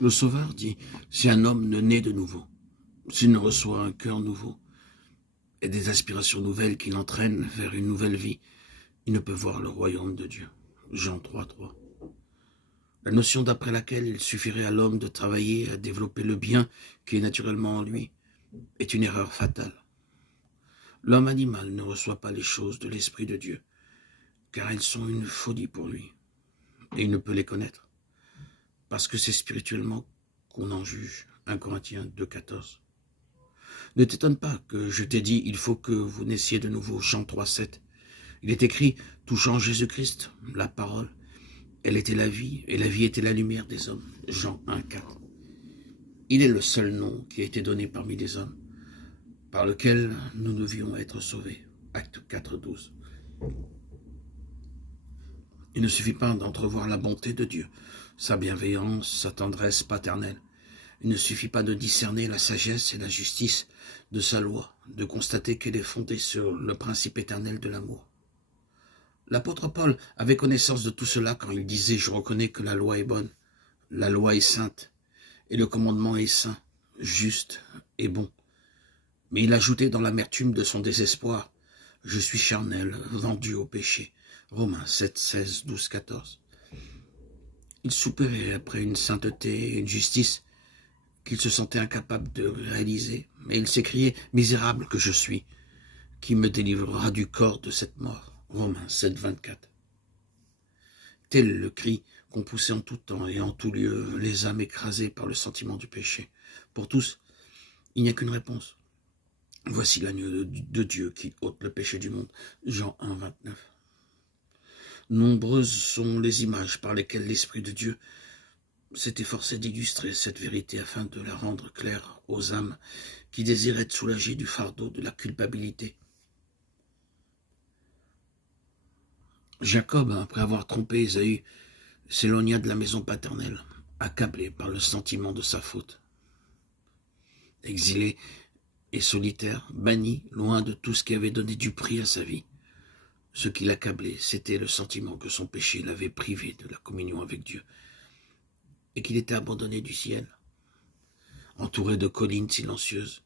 Le Sauveur dit, si un homme ne naît de nouveau, s'il ne reçoit un cœur nouveau et des aspirations nouvelles qui l'entraînent vers une nouvelle vie, il ne peut voir le royaume de Dieu. Jean 3:3. La notion d'après laquelle il suffirait à l'homme de travailler à développer le bien qui est naturellement en lui est une erreur fatale. L'homme animal ne reçoit pas les choses de l'Esprit de Dieu, car elles sont une folie pour lui, et il ne peut les connaître, parce que c'est spirituellement qu'on en juge. 1 Corinthiens 2:14. Ne t'étonne pas que je t'ai dit, il faut que vous naissiez de nouveau. Jean 3:7. Il est écrit, touchant Jésus-Christ, la parole, elle était la vie, et la vie était la lumière des hommes. Jean 1:4. Il est le seul nom qui a été donné parmi les hommes, par lequel nous devions être sauvés. Acte 4:12. Il ne suffit pas d'entrevoir la bonté de Dieu, sa bienveillance, sa tendresse paternelle. Il ne suffit pas de discerner la sagesse et la justice de sa loi, de constater qu'elle est fondée sur le principe éternel de l'amour. L'apôtre Paul avait connaissance de tout cela quand il disait « Je reconnais que la loi est bonne, la loi est sainte, et le commandement est saint, juste et bon. » Mais il ajoutait dans l'amertume de son désespoir « Je suis charnel, vendu au péché. » Romains 7:16, 12, 14. Il soupirait après une sainteté et une justice qu'il se sentait incapable de réaliser, mais il s'écriait « Misérable que je suis, qui me délivrera du corps de cette mort ?» Romains 7:24. Tel est le cri qu'ont poussé en tout temps et en tout lieu les âmes écrasées par le sentiment du péché. Pour tous, il n'y a qu'une réponse. Voici l'agneau de Dieu qui ôte le péché du monde. Jean 1:29. Nombreuses sont les images par lesquelles l'Esprit de Dieu s'est efforcé d'illustrer cette vérité afin de la rendre claire aux âmes qui désirent être soulagées du fardeau de la culpabilité. Jacob, après avoir trompé Ésaü, s'éloigna de la maison paternelle, accablé par le sentiment de sa faute. Exilé et solitaire, banni, loin de tout ce qui avait donné du prix à sa vie. Ce qui l'accablait, c'était le sentiment que son péché l'avait privé de la communion avec Dieu et qu'il était abandonné du ciel. Entouré de collines silencieuses,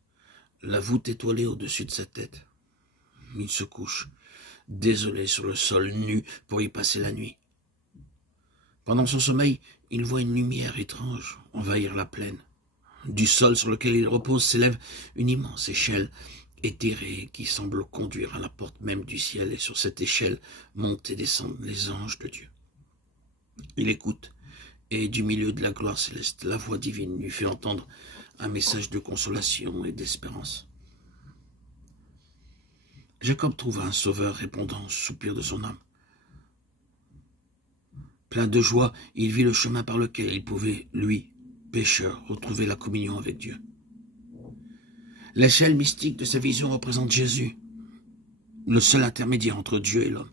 la voûte étoilée au-dessus de sa tête, il se couche, désolé sur le sol nu pour y passer la nuit. Pendant son sommeil, il voit une lumière étrange envahir la plaine. Du sol sur lequel il repose s'élève une immense échelle éthérée qui semble conduire à la porte même du ciel, et sur cette échelle montent et descendent les anges de Dieu. Il écoute, et du milieu de la gloire céleste, la voix divine lui fait entendre un message de consolation et d'espérance. Jacob trouva un sauveur répondant au soupir de son âme. Plein de joie, il vit le chemin par lequel il pouvait, lui, pécheur, retrouver la communion avec Dieu. L'échelle mystique de sa vision représente Jésus, le seul intermédiaire entre Dieu et l'homme.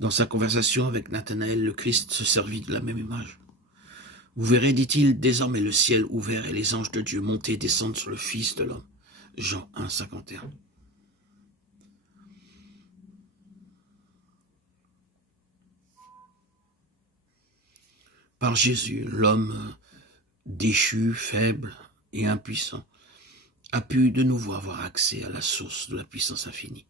Dans sa conversation avec Nathanaël, le Christ se servit de la même image. Vous verrez, dit-il, désormais le ciel ouvert et les anges de Dieu monter et descendre sur le Fils de l'homme. Jean 1:51. Par Jésus, l'homme déchu, faible et impuissant a pu de nouveau avoir accès à la source de la puissance infinie.